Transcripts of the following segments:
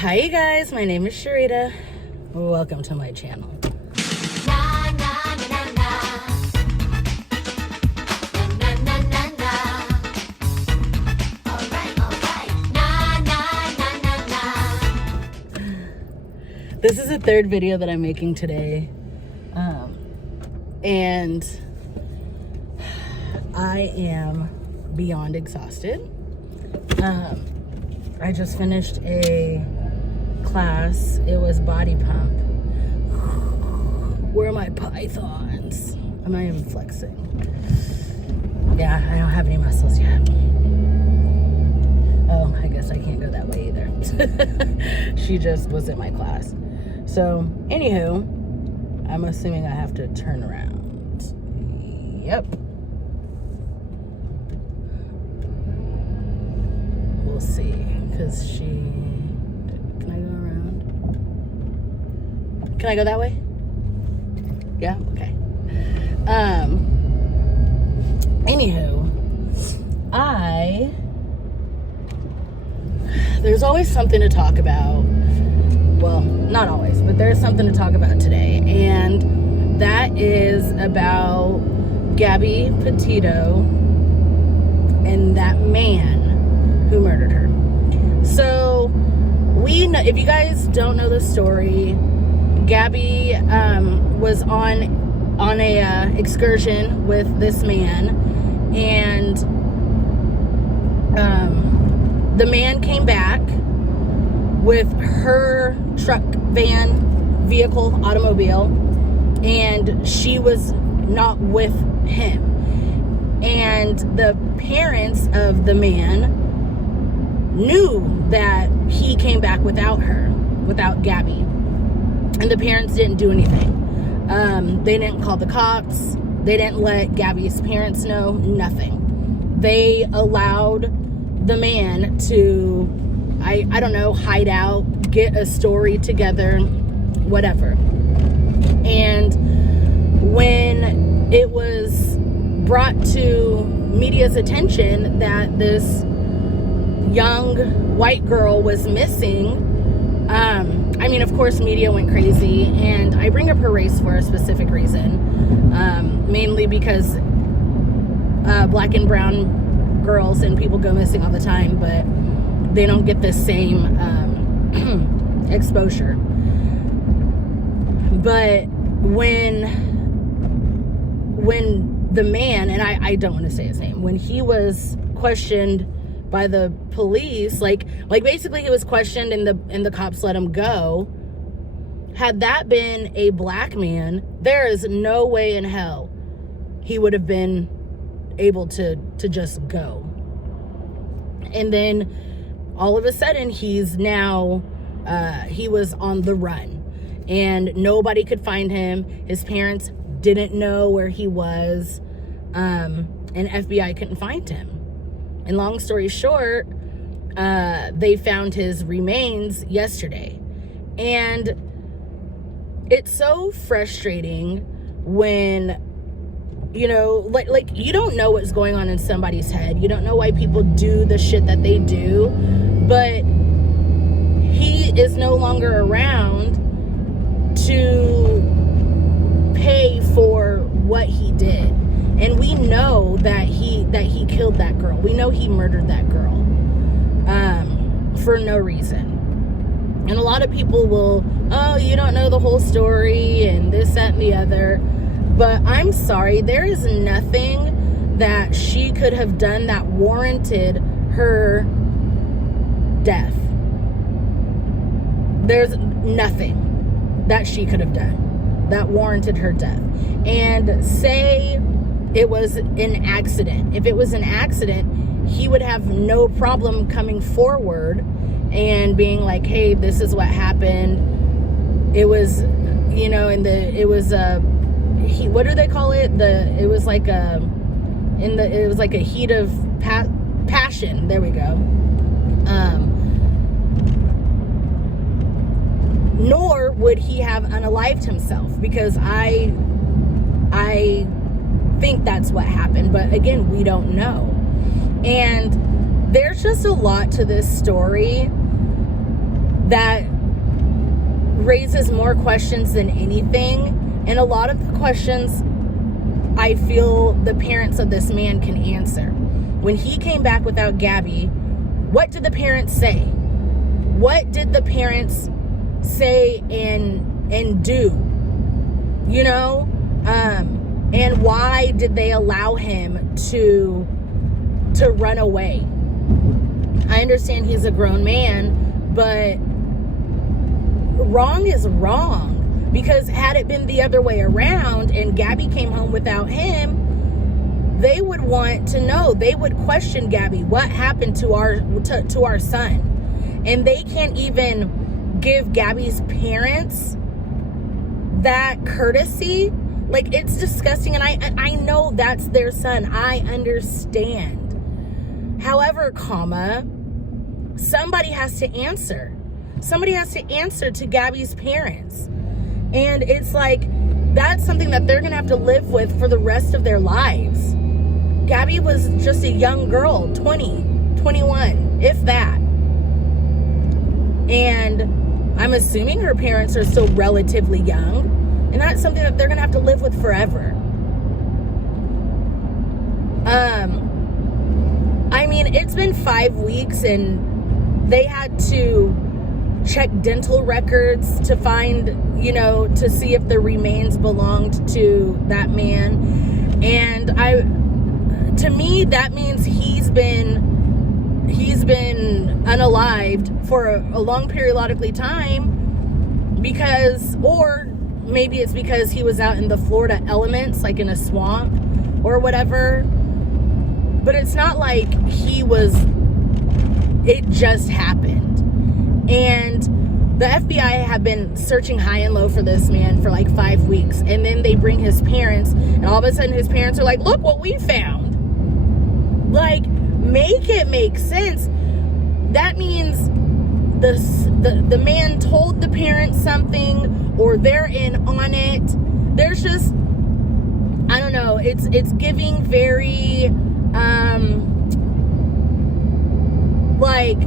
Hi you guys, my name is Cherita. Welcome to my channel. This is the third video that I'm making today. And I am beyond exhausted. I just finished a class. It was body pump. Where are my pythons? I'm not even flexing. Yeah, I don't have any muscles yet. Oh, I guess I can't go that way either. She just was in my class. So, anywho, I'm assuming I have to turn around. Yep. We'll see, because she... Can I go around? Can I go that way? Yeah? Okay. Anywho, there's always something to talk about. Well, not always, but there's something to talk about today. And that is about Gabby Petito and that man who murdered her. So, we know, if you guys don't know the story, Gabby was on a excursion with this man, and the man came back with her truck, van, vehicle, automobile, and she was not with him. And the parents of the man knew that he came back without her, without Gabby. And the parents didn't do anything. They didn't call the cops. They didn't let Gabby's parents know, nothing. They allowed the man to, I don't know, hide out, get a story together, whatever. And when it was brought to media's attention that this young white girl was missing, I mean, of course, media went crazy, and I bring up her race for a specific reason, mainly because black and brown girls and people go missing all the time, but they don't get the same exposure. But when the man, and I don't want to say his name, when he was questioned by the police, like basically he was questioned and the cops let him go. Had that been a black man, there is no way in hell he would have been able to just go. And then all of a sudden he's now he was on the run, and nobody could find him. His parents didn't know where he was, and FBI couldn't find him. And long story short, they found his remains yesterday. And it's so frustrating when, you know, like you don't know what's going on in somebody's head. You don't know why people do the shit that they do. But he is no longer around to pay for what he did. And we know that he killed that girl. We know he murdered that girl for no reason. And a lot of people will, oh, you don't know the whole story and this, that, and the other. But I'm sorry, there is nothing that she could have done that warranted her death. There's nothing that she could have done that warranted her death. And say it was an accident. If it was an accident, he would have no problem coming forward and being like, hey, this is what happened. It was, you know, what do they call it? It was like a heat of passion. There we go. Nor would he have unalived himself, because I think that's what happened, but again, we don't know. And there's just a lot to this story that raises more questions than anything. And a lot of the questions I feel the parents of this man can answer. When he came back without Gabby, what did the parents say? What did the parents say and do? You know? And why did they allow him to run away? I understand he's a grown man, but wrong is wrong. Because had it been the other way around and Gabby came home without him, they would want to know. They would question Gabby. What happened to our son? And they can't even give Gabby's parents that courtesy. Like, it's disgusting. And I know that's their son. I understand. However, somebody has to answer. Somebody has to answer to Gabby's parents. And it's like, that's something that they're going to have to live with for the rest of their lives. Gabby was just a young girl, 20, 21, if that. And I'm assuming her parents are still relatively young. And that's something that they're going to have to live with forever. I mean, it's been 5 weeks and they had to check dental records to find, to see if the remains belonged to that man. And to me, that means he's been unalived for a long periodically time or maybe it's because he was out in the Florida elements, like in a swamp or whatever. But it's not like it just happened. And the FBI have been searching high and low for this man for like 5 weeks. And then they bring his parents, and all of a sudden his parents are like, look what we found. Like, make it make sense. That means the man told the parents something, or they're in on it. There's just, I don't know, it's giving very, like,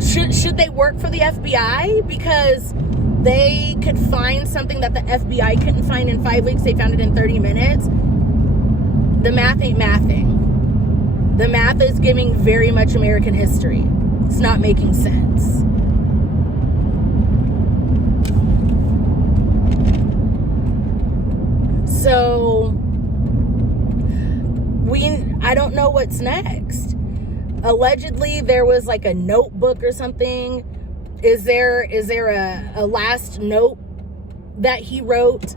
should they work for the FBI? Because they could find something that the FBI couldn't find in 5 weeks. They found it in 30 minutes. The math ain't mathing. The math is giving very much American history. It's not making sense. So, I don't know what's next. Allegedly, there was like a notebook or something. Is there a last note that he wrote?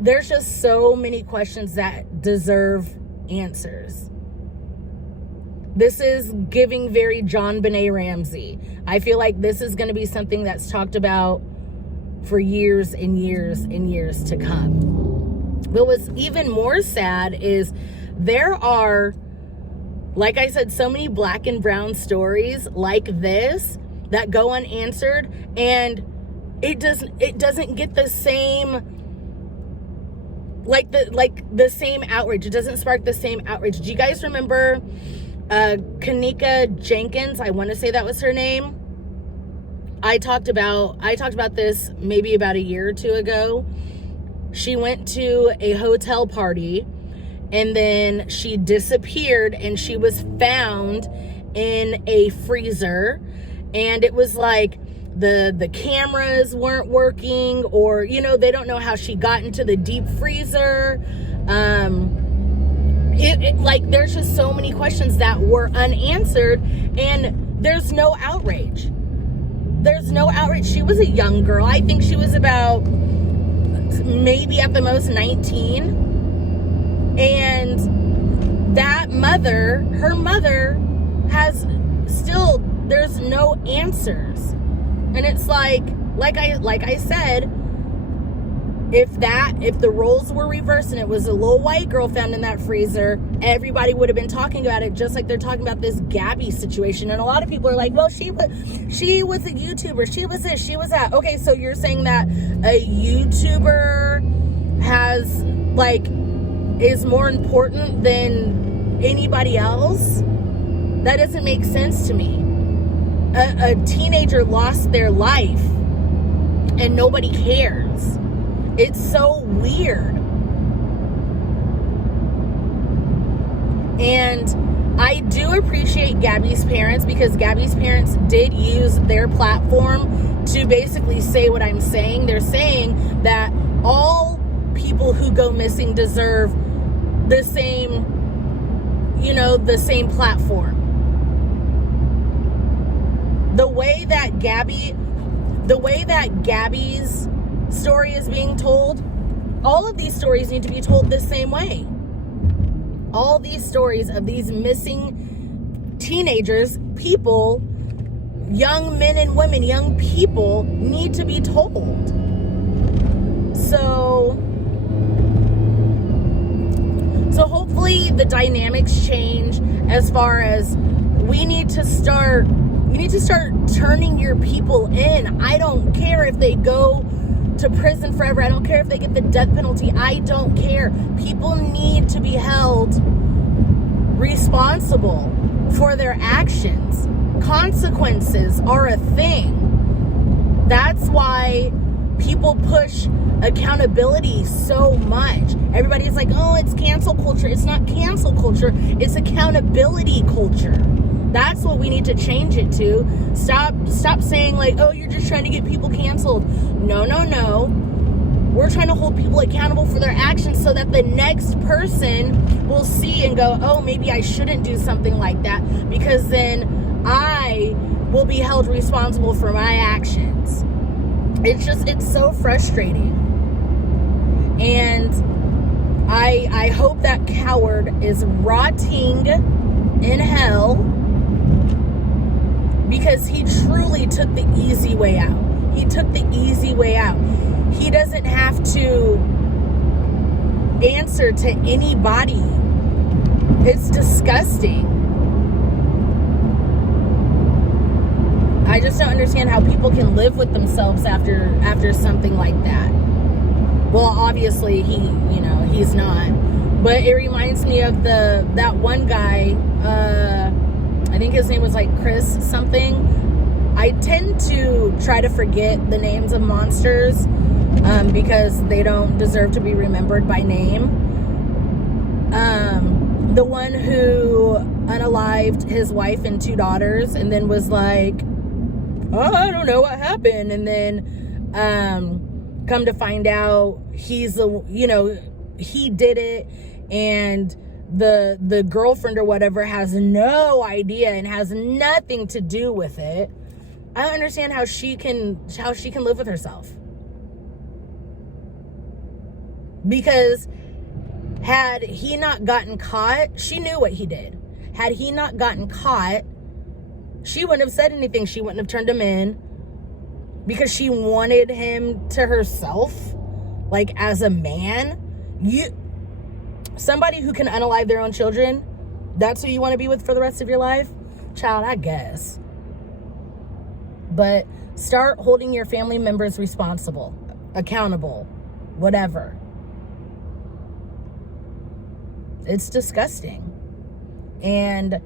There's just so many questions that deserve answers. This is giving very John Benet Ramsey. I feel like this is going to be something that's talked about for years and years and years to come. What was even more sad is there are, like I said, so many black and brown stories like this that go unanswered, and it doesn't get the same, the same outrage. It doesn't spark the same outrage. Do you guys remember Kanika Jenkins? I want to say that was her name. I talked about this maybe about a year or two ago. She went to a hotel party and then she disappeared, and she was found in a freezer, and it was like the cameras weren't working, or they don't know how she got into the deep freezer. There's just so many questions that were unanswered, and there's no outrage. She was a young girl. I think she was about maybe at the most 19. And her mother has still, there's no answers. And it's like I said, if the roles were reversed and it was a little white girl found in that freezer, everybody would have been talking about it, just like they're talking about this Gabby situation. And a lot of people are like, well, she was a YouTuber, she was this, she was that. Okay, so you're saying that a YouTuber has, is more important than anybody else? That doesn't make sense to me. a teenager lost their life and nobody cares. It's so weird. And I do appreciate Gabby's parents, because Gabby's parents did use their platform to basically say what I'm saying. They're saying that all people who go missing deserve the same, the same platform. The way that Gabby's story is being told, all of these stories need to be told the same way. All these stories of these missing teenagers, people, young men and women, young people, need to be told. So hopefully the dynamics change, as far as we need to start turning your people in. I don't care if they go to prison forever. I don't care if they get the death penalty. I don't care. People need to be held responsible for their actions. Consequences are a thing. That's why people push accountability so much. Everybody's like, oh, it's cancel culture. It's not cancel culture. It's accountability culture. That's what we need to change it to. Stop saying like, oh, you're just trying to get people canceled. No. We're trying to hold people accountable for their actions, so that the next person will see and go, oh, maybe I shouldn't do something like that, because then I will be held responsible for my actions. It's so frustrating. And I hope that coward is rotting in hell, because he truly took the easy way out. He took the easy way out. He doesn't have to answer to anybody. It's disgusting. I just don't understand how people can live with themselves after something like that. Well, obviously he's not. But it reminds me of that one guy, I think his name was like Chris something. I tend to try to forget the names of monsters because they don't deserve to be remembered by name. The one who unalived his wife and 2 daughters and then was like, oh, I don't know what happened. And then come to find out he did it, and the girlfriend or whatever has no idea and has nothing to do with it. I don't understand how she can live with herself. Because had he not gotten caught, she knew what he did. Had he not gotten caught, she wouldn't have said anything. She wouldn't have turned him in, because she wanted him to herself, like as a man. Somebody who can unalive their own children, that's who you want to be with for the rest of your life? Child, I guess. But start holding your family members responsible, accountable, whatever. It's disgusting. And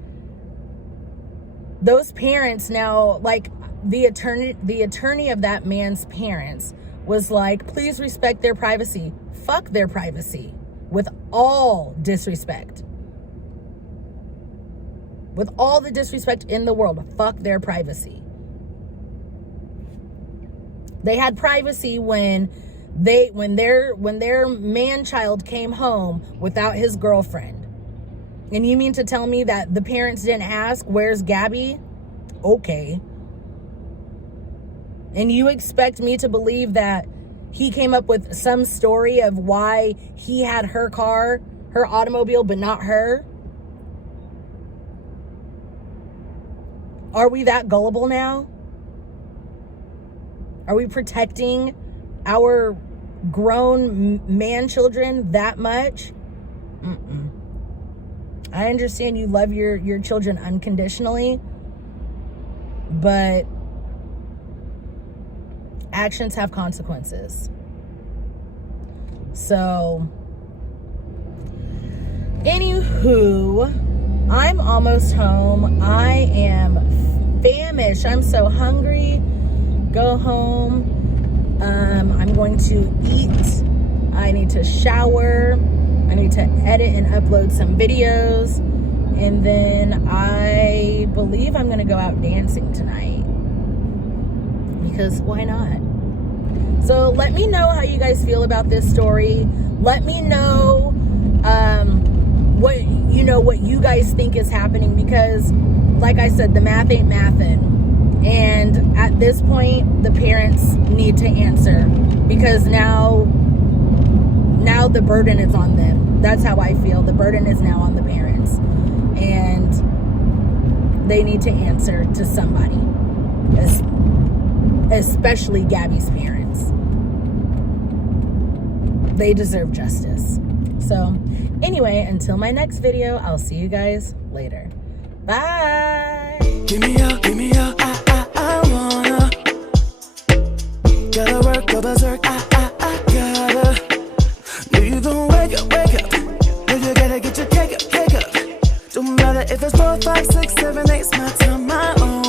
those parents now, like the attorney of that man's parents was like, please respect their privacy. Fuck their privacy. With all disrespect. With all the disrespect in the world, fuck their privacy. They had privacy when their man-child came home without his girlfriend. And you mean to tell me that the parents didn't ask, where's Gabby? Okay. And you expect me to believe that he came up with some story of why he had her car, her automobile, but not her? Are we that gullible now? Are we protecting our grown man children that much? I understand you love your children unconditionally, but actions have consequences. So, anywho, I'm almost home. I am famished. I'm so hungry. Go home. I'm going to eat. I need to shower. I need to edit and upload some videos. And then I believe I'm going to go out dancing tonight. Because why not? So let me know how you guys feel about this story. Let me know what you guys think is happening, because like I said, the math ain't mathin'. And at this point, the parents need to answer, because now the burden is on them. That's how I feel. The burden is now on the parents, and they need to answer to somebody, especially Gabby's parents. They deserve justice. So anyway, until my next video, I'll see you guys later. Bye. Give me up, I wanna. Gotta work, go berserk, I gotta. Know you gon' wake up. Know you gotta get your cake up. Don't matter if it's 4, 5, 6, 7, 8, it's my time, my own.